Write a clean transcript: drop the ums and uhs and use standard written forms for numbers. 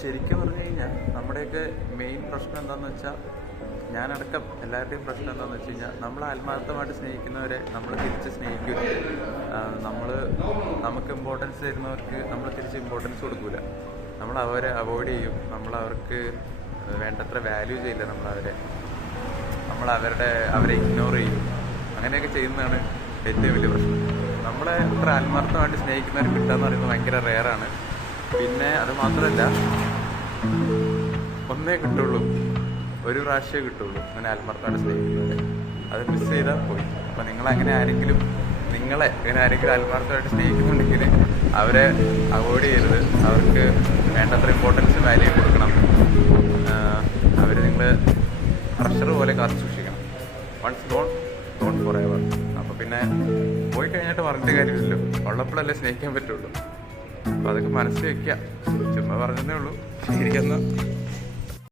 ശരിക്കും പറഞ്ഞു കഴിഞ്ഞാൽ നമ്മുടെയൊക്കെ മെയിൻ പ്രശ്നം എന്താണെന്ന് വെച്ചാൽ, ഞാനടക്കം എല്ലാവരുടെയും പ്രശ്നം എന്താണെന്ന് വെച്ച് കഴിഞ്ഞാൽ, നമ്മൾ ആത്മാർത്ഥമായിട്ട് സ്നേഹിക്കുന്നവരെ നമ്മൾ തിരിച്ച് സ്നേഹിക്കില്ല. നമുക്ക് ഇമ്പോർട്ടൻസ് തരുന്നവർക്ക് നമ്മൾ തിരിച്ച് ഇമ്പോർട്ടൻസ് കൊടുക്കില്ല. നമ്മൾ അവരെ അവോയ്ഡ് ചെയ്യും. നമ്മൾ അവർക്ക് വേണ്ടത്ര വാല്യൂ ചെയ്യില്ല. നമ്മൾ അവരെ ഇഗ്നോർ ചെയ്യും. അങ്ങനെയൊക്കെ ചെയ്യുന്നതാണ് ഏറ്റവും വലിയ പ്രശ്നം. നമ്മളെ അത്ര ആത്മാർത്ഥമായിട്ട് സ്നേഹിക്കുന്നവർ കിട്ടുകയെന്ന് പറയുന്നത് ഭയങ്കര റെയറാണ്. പിന്നെ അത് മാത്രമല്ല, ഒന്നേ കിട്ടുള്ളൂ, ഒരു പ്രാവശ്യമേ കിട്ടുള്ളൂ അങ്ങനെ ആത്മാർത്ഥമായിട്ട് സ്നേഹിക്കുന്നവരെ. അത് മിസ് ചെയ്താൽ പോയി. അപ്പോൾ നിങ്ങളെ ഇങ്ങനെ ആരെങ്കിലും ആത്മാർത്ഥമായിട്ട് സ്നേഹിക്കുന്നുണ്ടെങ്കിൽ അവരെ അവോയ്ഡ് ചെയ്യരുത്. അവർക്ക് വേണ്ടത്ര ഇമ്പോർട്ടൻസ് വാല്യൂ കൊടുക്കണം. നിങ്ങൾ പ്രഷർ പോലെ കാത്തു സൂക്ഷിക്കണം. Once gone forever. അപ്പോൾ പിന്നെ പോയി കഴിഞ്ഞിട്ട് പറഞ്ഞിട്ട് കാര്യമില്ലല്ലോ, ഉള്ളപ്പോഴല്ലേ സ്നേഹിക്കാൻ പറ്റുള്ളൂ. അപ്പോൾ അതൊക്കെ മനസ്സിൽ വയ്ക്കുക. ചുമ്മാ പറഞ്ഞതേ ഉള്ളൂ. ശരിയെന്നാൽ.